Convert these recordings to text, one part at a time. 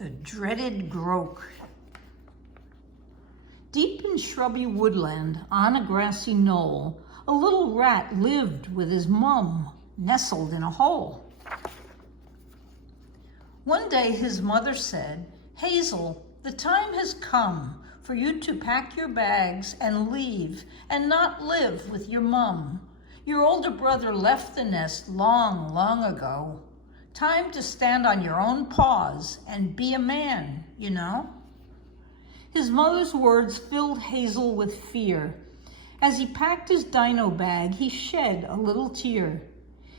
The Dreaded Groak. Deep in shrubby woodland, on a grassy knoll, a little rat lived with his mum, nestled in a hole. One day his mother said, "Hazel, the time has come for you to pack your bags and leave and not live with your mum. Your older brother left the nest long, long ago. Time to stand on your own paws and be a man, you know." His mother's words filled Hazel with fear. As he packed his dino bag, he shed a little tear.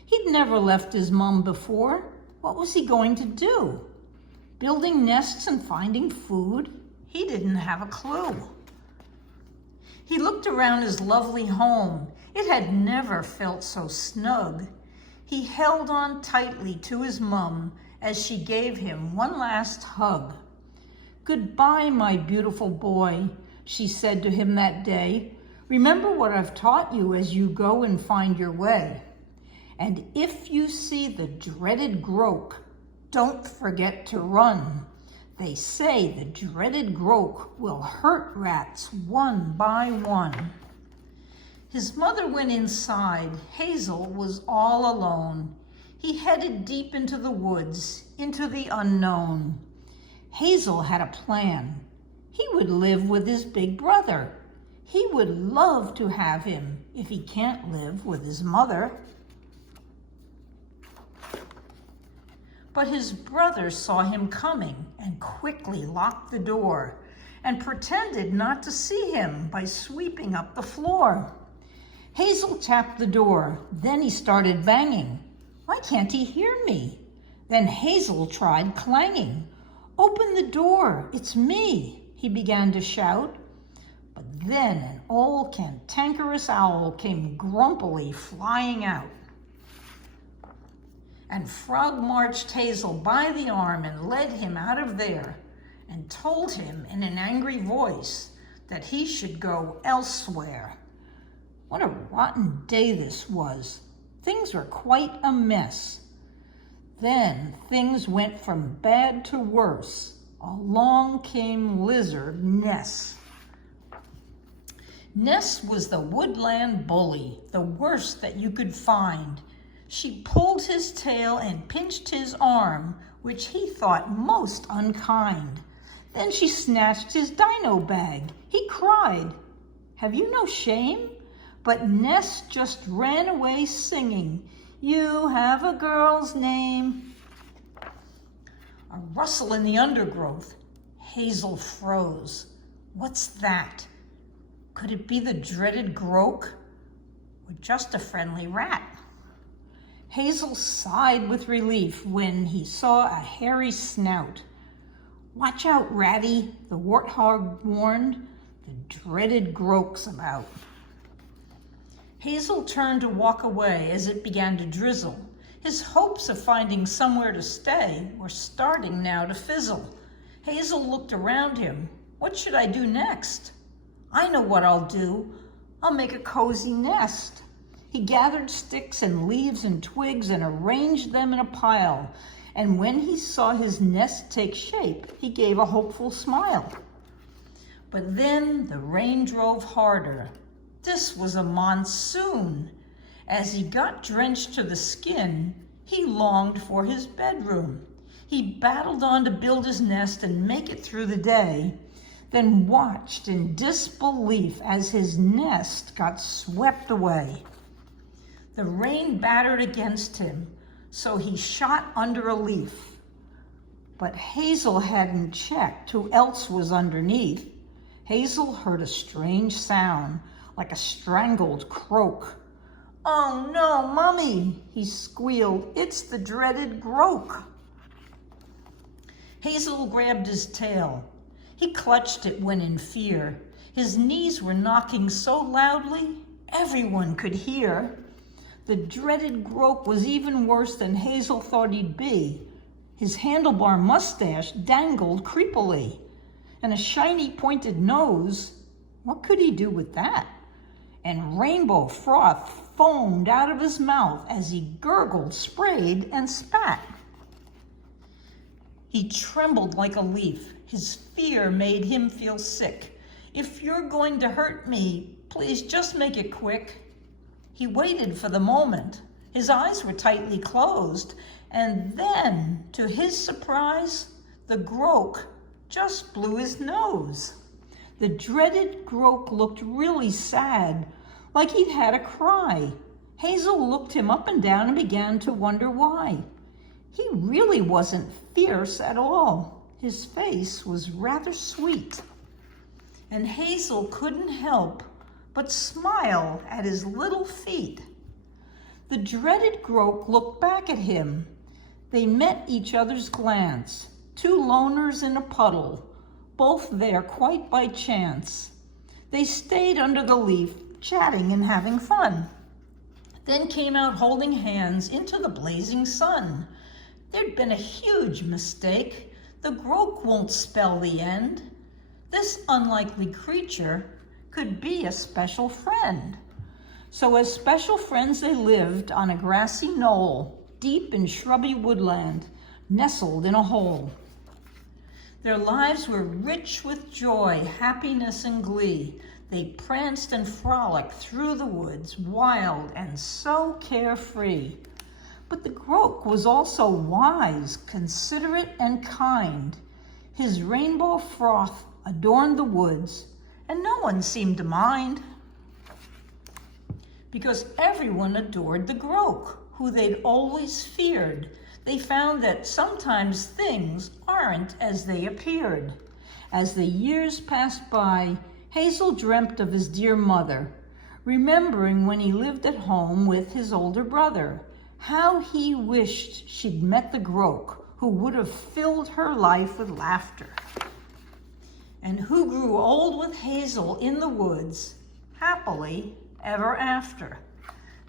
He'd never left his mum before. What was he going to do? Building nests and finding food? He didn't have a clue. He looked around his lovely home. It had never felt so snug. He held on tightly to his mum as she gave him one last hug. "Goodbye, my beautiful boy," she said to him that day. "Remember what I've taught you as you go and find your way. And if you see the dreaded groak, don't forget to run. They say the dreaded groak will hurt rats one by one." His mother went inside. Hazel was all alone. He headed deep into the woods, into the unknown. Hazel had a plan. He would live with his big brother. He would love to have him if he can't live with his mother. But his brother saw him coming and quickly locked the door and pretended not to see him by sweeping up the floor. Hazel tapped the door. Then he started banging. "Why can't he hear me?" Then Hazel tried clanging. "Open the door, it's me," he began to shout. But then an old cantankerous owl came grumpily flying out. And Frog marched Hazel by the arm and led him out of there and told him in an angry voice that he should go elsewhere. What a rotten day this was. Things were quite a mess. Then things went from bad to worse. Along came Lizard Ness. Ness was the woodland bully, the worst that you could find. She pulled his tail and pinched his arm, which he thought most unkind. Then she snatched his dino bag. He cried, "Have you no shame?" But Ness just ran away singing, "You have a girl's name." A rustle in the undergrowth. Hazel froze. What's that? Could it be the dreaded groak or just a friendly rat? Hazel sighed with relief when he saw a hairy snout. "Watch out, Ratty," the warthog warned. "The dreaded groak's about." Hazel turned to walk away as it began to drizzle. His hopes of finding somewhere to stay were starting now to fizzle. Hazel looked around him. "What should I do next? I know what I'll do. I'll make a cozy nest." He gathered sticks and leaves and twigs and arranged them in a pile. And when he saw his nest take shape, he gave a hopeful smile. But then the rain drove harder. This was a monsoon. As he got drenched to the skin, he longed for his bedroom. He battled on to build his nest and make it through the day, then watched in disbelief as his nest got swept away. The rain battered against him, so he shot under a leaf. But Hazel hadn't checked who else was underneath. Hazel heard a strange sound, like a strangled croak. "Oh no, Mummy," he squealed, "it's the dreaded groak." Hazel grabbed his tail. He clutched it when in fear. His knees were knocking so loudly, everyone could hear. The dreaded groak was even worse than Hazel thought he'd be. His handlebar mustache dangled creepily, and a shiny pointed nose. What could he do with that? And rainbow froth foamed out of his mouth as he gurgled, sprayed, and spat. He trembled like a leaf. His fear made him feel sick. "If you're going to hurt me, please just make it quick." He waited for the moment. His eyes were tightly closed, and then, to his surprise, the Groak just blew his nose. The dreaded Groak looked really sad, like he'd had a cry. Hazel looked him up and down and began to wonder why. He really wasn't fierce at all. His face was rather sweet. And Hazel couldn't help but smile at his little feet. The dreaded Groak looked back at him. They met each other's glance, two loners in a puddle, both there quite by chance. They stayed under the leaf, chatting and having fun. Then came out holding hands into the blazing sun. There'd been a huge mistake. The Groak won't spell the end. This unlikely creature could be a special friend. So as special friends they lived on a grassy knoll, deep in shrubby woodland, nestled in a hole. Their lives were rich with joy, happiness, and glee. They pranced and frolicked through the woods, wild and so carefree. But the Groak was also wise, considerate, and kind. His rainbow froth adorned the woods, and no one seemed to mind, because everyone adored the Groak, who they'd always feared. They found that sometimes things aren't as they appeared. As the years passed by, Hazel dreamt of his dear mother, remembering when he lived at home with his older brother. How he wished she'd met the Groak, who would have filled her life with laughter, and who grew old with Hazel in the woods, happily ever after.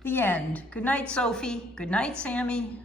The end. Good night, Sophie. Good night, Sammy.